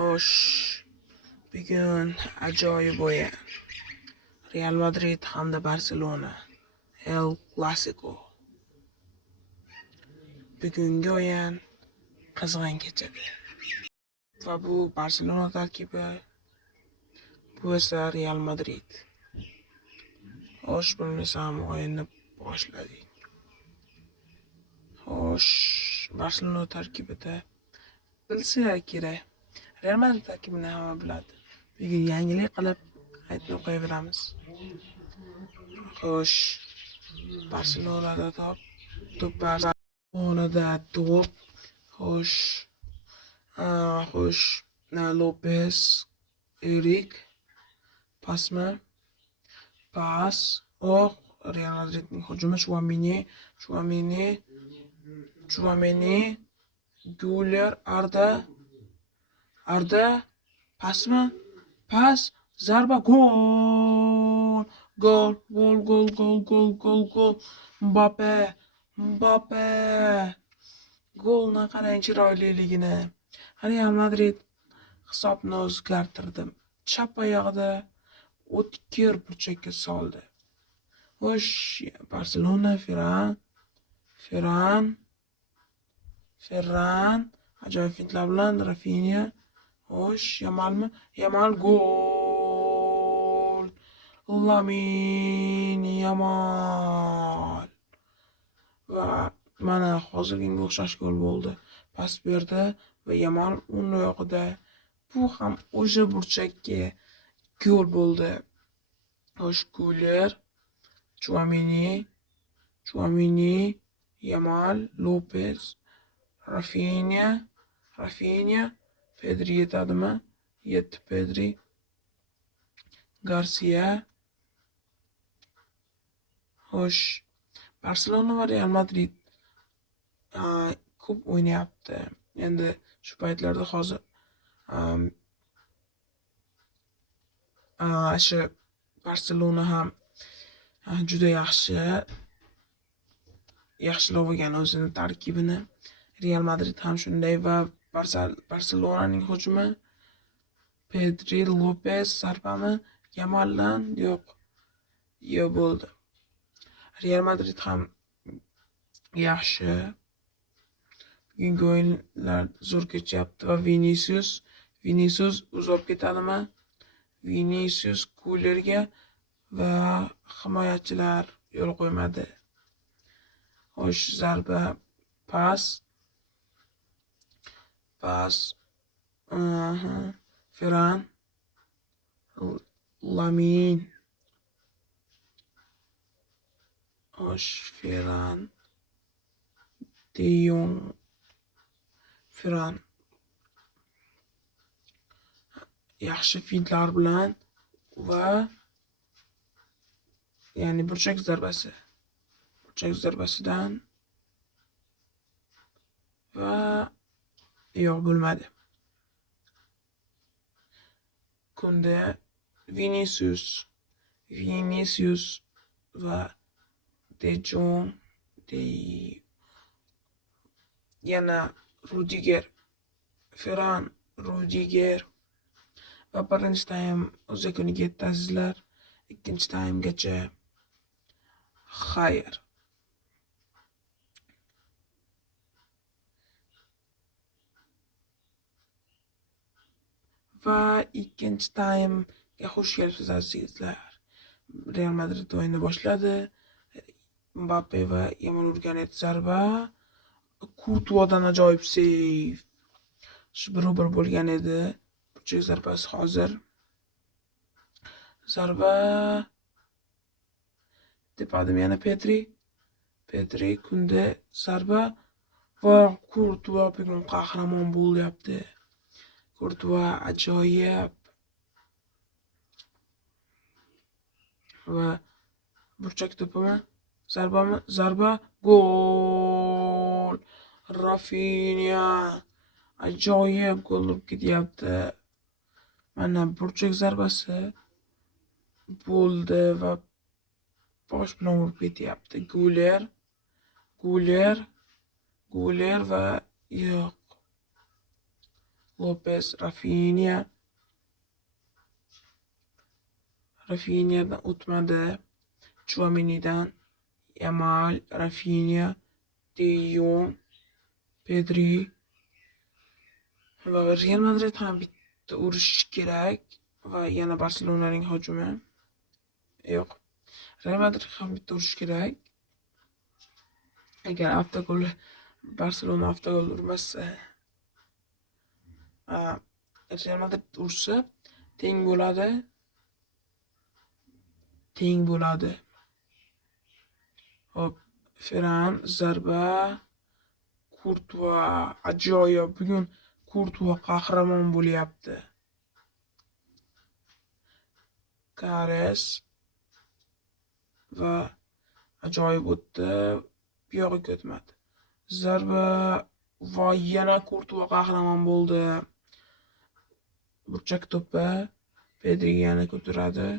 Xo'sh, bugun ajoyib o'yin. Real Madrid hamda Barselona. El Clasico. Bugungi o'yin qizg'in kechadi. Va bu Barselona tarkibi, bu esa Real Madrid. Xo'sh, bo'lmasam o'yinni boshladik. Xo'sh, Barselona tarkibida bilsa kerak. Real Madrid tarkibini hamma biladi. Bugun yangilik qilib aytib qo'yaveramiz. Xo'sh, Barselonada to'p. Xo'sh, Lopez, Erik, pasmi, pas, Real Madridning hujumi Chouameni, Güler, Arda, pasmi, pas, zarba, gol. Mbappe. Golni qarang chiroyliligini. Real Madrid hisobni o'zgartirdi. Chap oyog'ida o'tkir burchakka soldi. Xo'sh, Barselona Ferran ajoyib fintlar bilan Rafinha. Xo'sh, Yamal gol. Lamine Yamal. Va mana hozirgiga o'xshash gol bo'ldi. Pas berdi va Yamal uning oyog'ida. Bu ham o'sha burchakka gol bo'ldi. Xo'sh, Güler, Chouameni, Yamal, Lopez, Rafinha, Pedri yetadimi? Yetdi Pedri. Garcia. Xo'sh, Barselona va Real Madrid ko'p o'ynayapti. Endi shu paytlarda hozir shu Barselona ham juda yaxshilab olgan o'zini tarkibini. Real Madrid ham shunday va Barselonaning hujumi Pedri, Lopez, zarbami Yamaldan yo'q bo'ldi. Real Madrid ham yaxshi. Bugungi o'yinlar zo'r kechyapti va Vinicius uzoq ketadimi? Vinicius Gülerga va himoyachilar yo'l qo'ymadi. Xo'sh, zarba, pas, Ferran, Lamine. Xo'sh, Ferran, De Jong, Ferran yaxshi fintlar bilan va ya'ni burchak zarbasidan va yo'q bo'lmadi. Kunda Vinicius va De Jong, yana Rudiger, Ferran, Rudiger va birinchi taym o'z yakuniga yetdi azizlar. Ikkinchi taymgacha xayr. Va ikkinchi taymga xush kelibsiz azizlar. Real Madrid o'yinni boshladi. Mbappe va Yamal urgan edi zarba. Courtois'dan ajoyib seyv. Shu barobar bo'lgan edi. Burchak zarbasi hozir. Zarba. Tepadim yana Pedri kunda zarba va Courtois bugun qahramon bo'lyapti. Courtois ajoyib. Va burchak to'pimi? Zarba, gol. Rafinha ajoyib gol urib ketyapti. Mana burchak zarbasi bo'ldi va bosh bilan urib ketyapti. Güler va yo'q. Lopez, Rafinha'dan o'tmadi. Chouameni'dan Yamal, Rafinha, De Jong, Pedri va Real Madrid ham bitta urish kerak va yana Barselonaning hujumi. Yo'q. Real Madrid ham bitta urish kerak. Agar Barselona avtogol urmasa, Real Madrid ursa teng bo'ladi. Hop, Ferran zarba, Courtois ajoyib. Bugun Courtois qahramon bo'lyapti. Kares va ajoyib o'tdi. Bu yog'iga o'tmadi. Zarba va yana Courtois qahramon bo'ldi. Burchak to'pi Pedri yana ko'taradi.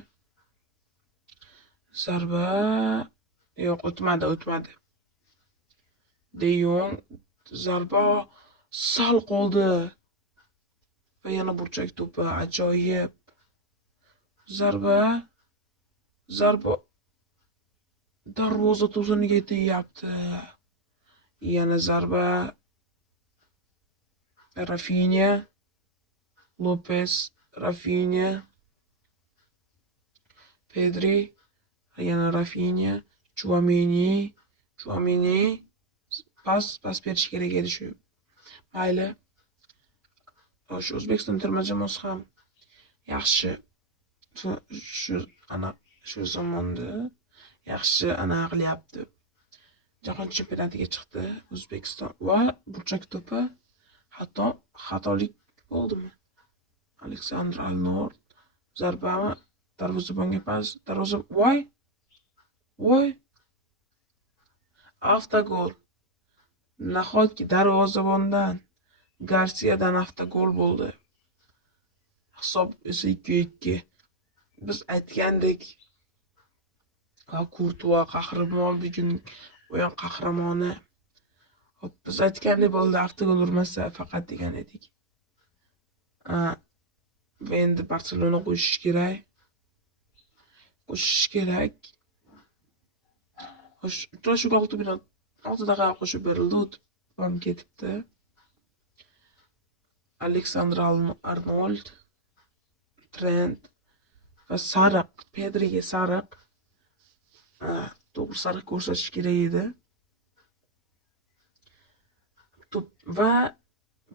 Zarba yo'q, o'tmadi. De Jong zarba sal qoldi. Va yana burchak to'pi ajoyib. Zarba darvoza to'siniga tegyapti. Yana zarba Rafinha, Lopez, Rafinha, Pedri, yana Rafinha, Chouameni pas berish kerak edi shu. Mayli. Shu O'zbekiston terma jamoasi ham yaxshi shu zamonda yaxshi qilyapti. Jahon chempionatiga chiqdi O'zbekiston va burchak to'pi xatolik bo'ldimi? Aleksandr Arnold zarbami? Darvozabonga pas, voy! Avtogol. Nahotki darvozabondan Garsiyadan avtogol bo'ldi. Hisob esa 2-2. Biz aytgandik, Courtois qahramon, bugun o'yin qahramoni. Biz aytgandik bo'ldi, avtogol urmasa faqat degan edik. Va endi Barselona qo'shish kerak. Uchrashuvga 6 daqiqa qo'shib berildi, o'tib ketibdi. Aleksandr Arnold, Trent va sariq, Pedriga sariq. To'g'ri sariq ko'rsatish kerak edi. Va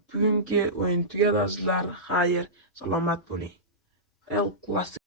bugungi o'yin tugadi azizlar. Xayr, salomat bo'ling. El Clasico